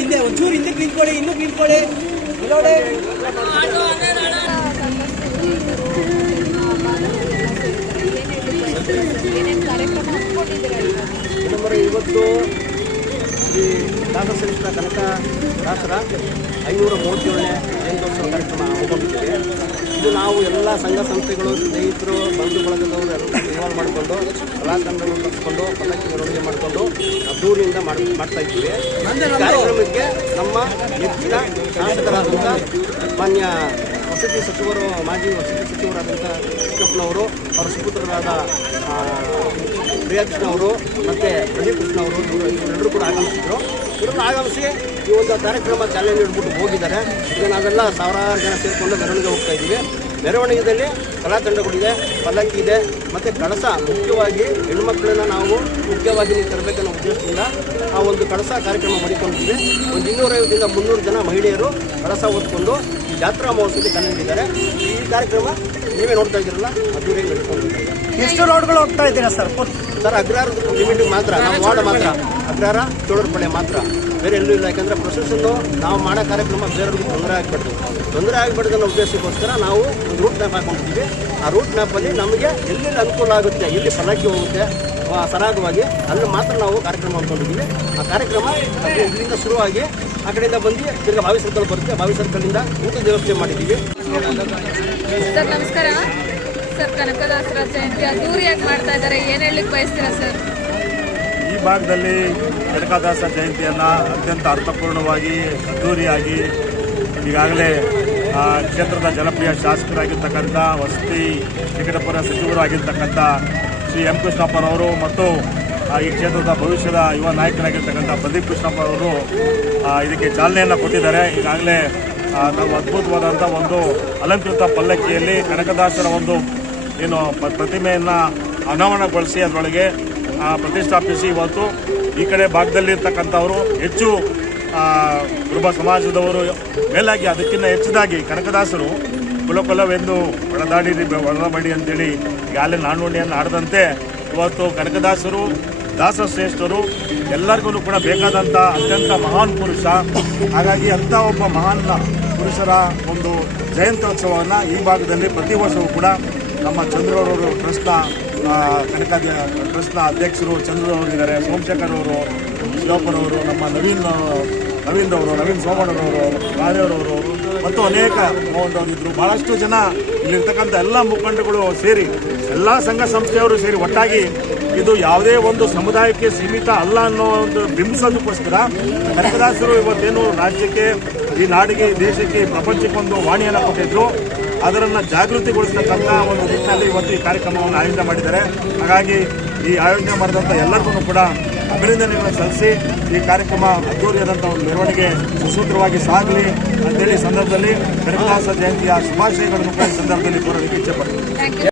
ಹಿಂದೆ ಒಂಚೂರು ಹಿಂದೆ ನಿಂತ್ಕೊಳ್ಳಿ ಇನ್ನೂ ನಿಂತ್ಕೊಳ್ಳಿ ನೋಡಿ ಏನೇನು ಕಾರ್ಯಕ್ರಮ ಹಮ್ಮಿಕೊಂಡಿದ್ದೀರಾ ಇವತ್ತು? ಇವತ್ತು ಈ ದಾಸರಿಸಿದ ಕನಕ ದಾಸರ ಐನೂರ ಮೂವತ್ತೇಳನೇ ಜಯಂತ್ಯೋತ್ಸವ ಕಾರ್ಯಕ್ರಮ ಹಮ್ಮಿಕೊಂಡಿದ್ದೇವೆ. ಇದು ನಾವು ಎಲ್ಲ ಸಂಘ ಸಂಸ್ಥೆಗಳು ಸ್ನೇಹಿತರು ಬಂಧು ಬಳಗದವರು ಎಲ್ಲ ಇನ್ವಾಲ್ವ್ ಮಾಡಿಕೊಂಡು ಕಲಾತಂಡಗಳು ಕಟ್ಕೊಂಡು ಪಲ್ಲಕ್ಕಿ ಮೆರವಣಿಗೆ ಮಾಡಿಕೊಂಡು ಅದ್ದೂರಿಯಿಂದ ಮಾಡಿ ಮಾಡ್ತಾ ಇದ್ದೀವಿ. ಕಾರ್ಯಕ್ರಮಕ್ಕೆ ನಮ್ಮ ಹೆಚ್ಚಿನ ಶಾಸಕರಾದಂಥ ಮಾನ್ಯ ವಸತಿ ಸಚಿವರು, ಮಾಜಿ ವಸತಿ ಸಚಿವರಾದಂಥ ಕೃಷ್ಣಪ್ಪನವರು ಅವರ ಸುಪುತ್ರರಾದ ಪ್ರಿಯಕೃಷ್ಣ ಅವರು ಮತ್ತು ಪ್ರದೀಪ್ ಕೃಷ್ಣ ಅವರು ಇವರೆಲ್ಲರೂ ಕೂಡ ಆಗಮಿಸಿದ್ರು. ಇವರನ್ನು ಆಗಮಿಸಿ ಈ ಒಂದು ಕಾರ್ಯಕ್ರಮ ಚಾಲನೆ ನೀಡ್ಬಿಟ್ಟು ಹೋಗಿದ್ದಾರೆ. ಈಗ ನಾವೆಲ್ಲ ಸಾವಿರಾರು ಜನ ಸೇರಿಕೊಂಡು ಮೆರವಣಿಗೆ ಹೋಗ್ತಾ ಇದ್ದೀವಿ. ಮೆರವಣಿಗೆಯಲ್ಲಿ ಕಲಾತಂಡಗಳಿದೆ ಪಲ್ಲಕ್ಕಿ ಇದೆ, ಮತ್ತು ಕಳಸ ಮುಖ್ಯವಾಗಿ ಹೆಣ್ಮಕ್ಳನ್ನ ನಾವು ಮುಖ್ಯವಾಗಿ ತರಬೇಕನ್ನೋ ಉದ್ದೇಶದಿಂದ ಆ ಒಂದು ಕಳಸ ಕಾರ್ಯಕ್ರಮ ಮಾಡಿಕೊಂಡಿದ್ದೀವಿ. ಒಂದು ಇನ್ನೂರೈವತ್ತರಿಂದ ಮುನ್ನೂರು ಜನ ಮಹಿಳೆಯರು ಕಳಸ ಈ ಜಾತ್ರಾ ಮಹೋತ್ಸವಕ್ಕೆ ಕನ್ನಡಿದ್ದಾರೆ ಈ ಕಾರ್ಯಕ್ರಮ ನೀವೇ ನೋಡ್ತಾ ಇದ್ದೀರಲ್ಲ ನಡೆಸ್ಕೊಂಡಿದ್ದಾರೆ ಎಷ್ಟು ರೋಡ್ಗಳು ಹೋಗ್ತಾ ಇದ್ದೀರಾ ಸರ್ ಸರ್ ಅಗ್ರಹಾರ ಲಿಮಿಟ್ ಮಾತ್ರ ನಾವು ವಾರ್ಡ್ ಮಾತ್ರ. ಅಗ್ರಹಾರ ಚೋಳರಪಳ್ಳಿ ಮಾತ್ರ. ಬೇರೆ ಎಲ್ಲೂ ಇಲ್ಲ ಯಾಕಂದರೆ ಪ್ರೊಸೆಸನ್ನು ನಾವು ಮಾಡೋ ಕಾರ್ಯಕ್ರಮ ಬೇರೆಯವ್ರಿಗೆ ತೊಂದರೆ ಆಗಬಾರ್ದು ತೊಂದರೆ ಆಗಬಾರ್ದು ಅನ್ನೋ ಉದ್ದೇಶಕ್ಕೋಸ್ಕರ ನಾವು ಒಂದು ರೂಟ್ ಮ್ಯಾಪ್ ಹಾಕೊಂಡಿದ್ದೀವಿ. ಆ ರೂಟ್ ಮ್ಯಾಪಲ್ಲಿ ನಮಗೆ ಎಲ್ಲೆಲ್ಲಿ ಅನುಕೂಲ ಆಗುತ್ತೆ ಎಲ್ಲಿ ಪಲ್ಲಕ್ಕಿ ಹೋಗುತ್ತೆ ಸರಾಗವಾಗಿ ಅಲ್ಲಿ ಮಾತ್ರ ನಾವು ಕಾರ್ಯಕ್ರಮ ಅಂದ್ಕೊಂಡಿದ್ದೀವಿ ಆ ಕಾರ್ಯಕ್ರಮ ಇಲ್ಲಿಂದ ಶುರುವಾಗಿ ಆ ಕಡೆಯಿಂದ ಬಂದು ತಿರ್ಗಿ ಬಾವಿ ಸರ್ಕಲ್ ಬರುತ್ತೆ. ಬಾವಿ ಸರ್ಕಲಿಂದ ಊಟದ ವ್ಯವಸ್ಥೆ ಮಾಡಿದ್ದೀವಿ. ಸರ್ ನಮಸ್ಕಾರ. ಸರ್ ಕನಕದಾಸರ ಜಯಂತಿ ಅದ್ದೂರಿಯಾಗಿ ಮಾಡ್ತಾ ಇದ್ದಾರೆ. ಏನು ಹೇಳಲಿಕ್ಕೆ ಬಯಸ್ತೀರಾ ಸರ್? ಈ ಭಾಗದಲ್ಲಿ ಕನಕದಾಸ ಜಯಂತಿಯನ್ನು ಅತ್ಯಂತ ಅರ್ಥಪೂರ್ಣವಾಗಿ ಅದ್ದೂರಿಯಾಗಿ ಈಗಾಗಲೇ ಆ, ಕ್ಷೇತ್ರದ ಜನಪ್ರಿಯ ಶಾಸಕರಾಗಿರ್ತಕ್ಕಂಥ ವಸತಿ ನಿಕಟಪುರ ಸಚಿವರು ಆಗಿರ್ತಕ್ಕಂಥ ಶ್ರೀ ಎಂ ಕೃಷ್ಣಪ್ಪನವರು ಮತ್ತು ಈ ಕ್ಷೇತ್ರದ ಭವಿಷ್ಯದ ಯುವ ನಾಯಕನಾಗಿರ್ತಕ್ಕಂಥ ಪ್ರದೀಪ್ ಕೃಷ್ಣಪ್ಪ ಅವರು ಇದಕ್ಕೆ ಚಾಲನೆಯನ್ನು ಕೊಟ್ಟಿದ್ದಾರೆ. ಈಗಾಗಲೇ ನಾವು ಅದ್ಭುತವಾದಂಥ ಒಂದು ಅಲಂಕೃತ ಪಲ್ಲಕ್ಕಿಯಲ್ಲಿ ಕನಕದಾಸರ ಒಂದು, ಏನು ಪ್ರತಿಮೆಯನ್ನು ಅನಾವರಣಗೊಳಿಸಿ ಅದರೊಳಗೆ ಪ್ರತಿಷ್ಠಾಪಿಸಿ ಇವತ್ತು ಈ ಕಡೆ ಭಾಗದಲ್ಲಿರ್ತಕ್ಕಂಥವರು ಹೆಚ್ಚು ಕುರುಬ ಸಮಾಜದವರು ಮೇಲಾಗಿ ಅದಕ್ಕಿಂತ ಹೆಚ್ಚಿದಾಗಿ ಕನಕದಾಸರು ಕುಲಕುಲವೆಂದು ಒಳದಾಡಿ ಒಳದಾಡಿ ಅಂತೇಳಿ ಈಗಾಗಲೇ ನಾಣ್ಣುಡಿಯನ್ನು ಆಡದಂತೆ ಇವತ್ತು ಕನಕದಾಸರು ದಾಸಶ್ರೇಷ್ಠರು ಎಲ್ಲರಿಗೂ ಕೂಡ ಬೇಕಾದಂಥ ಅತ್ಯಂತ ಮಹಾನ್ ಪುರುಷ. ಹಾಗಾಗಿ ಅಂಥ ಒಬ್ಬ ಮಹಾನ್ ಪುರುಷರ ಒಂದು ಜಯಂತ್ಯೋತ್ಸವವನ್ನು ಈ ಭಾಗದಲ್ಲಿ ಪ್ರತಿ ವರ್ಷವೂ ಕೂಡ ನಮ್ಮ ಚಂದ್ರರವರು ಟ್ರಸ್ಟ್ನ ಕನಕ ಟ್ರಸ್ಟ್ನ ಅಧ್ಯಕ್ಷರು ಚಂದ್ರವರು ಇದ್ದಾರೆ ಸೋಮಶೇಖರ್ ಅವರು ಶಿವಪ್ಪನವರು ನಮ್ಮ ನವೀನ್ ಆ, ನವೀನ್ ಸೋಮಣ್ಣರವರು ರಾಜೇವ್ರವರು ಮತ್ತು ಅನೇಕ ಇದ್ದರು ಭಾಳಷ್ಟು ಜನ ಇಲ್ಲಿರ್ತಕ್ಕಂಥ ಎಲ್ಲ ಮುಖಂಡಗಳು ಸೇರಿ ಎಲ್ಲ ಸಂಘ ಸಂಸ್ಥೆಯವರು ಸೇರಿ ಒಟ್ಟಾಗಿ ಇದು ಯಾವುದೇ ಒಂದು ಸಮುದಾಯಕ್ಕೆ ಸೀಮಿತ ಅಲ್ಲ ಅನ್ನೋ ಒಂದು ಬಿಂಬಿಸೋದಕ್ಕೋಸ್ಕರ ಕನಕದಾಸರು ಇವತ್ತೇನು ರಾಜ್ಯಕ್ಕೆ, ಈ ನಾಡಿಗೆ ದೇಶಕ್ಕೆ ಪ್ರಪಂಚಕ್ಕೊಂದು ವಾಣಿಯನ್ನು ಕೊಟ್ಟಿದ್ರು. ಅದರನ್ನು ಜಾಗೃತಿಗೊಳಿಸತಕ್ಕಂಥ ಒಂದು ನಿಟ್ಟಿನಲ್ಲಿ ಇವತ್ತು ಈ ಕಾರ್ಯಕ್ರಮವನ್ನು ಆಯೋಜನೆ ಮಾಡಿದ್ದಾರೆ. ಹಾಗಾಗಿ ಈ ಆಯೋಜನೆ ಮಾಡಿದಂಥ ಎಲ್ಲರಿಗೂ ಕೂಡ ಅಭಿನಂದನೆಗಳನ್ನು ಸಲ್ಲಿಸಿ ಈ ಕಾರ್ಯಕ್ರಮ ಅದ್ದೂರಿಯಾದಂಥ ಒಂದು ಮೆರವಣಿಗೆ ಸುಸೂತ್ರವಾಗಿ ಸಾಗಲಿ ಅಂತೇಳಿ ಸಂದರ್ಭದಲ್ಲಿ ಕನಕದಾಸ ಜಯಂತಿಯ ಶುಭಾಶಯಗಳನ್ನು ಕೂಡ ಈ ಸಂದರ್ಭದಲ್ಲಿ ಕೋರಲಿಕ್ಕೆ ಇಚ್ಛೆ ಪಡ್ತೀನಿ. ಯು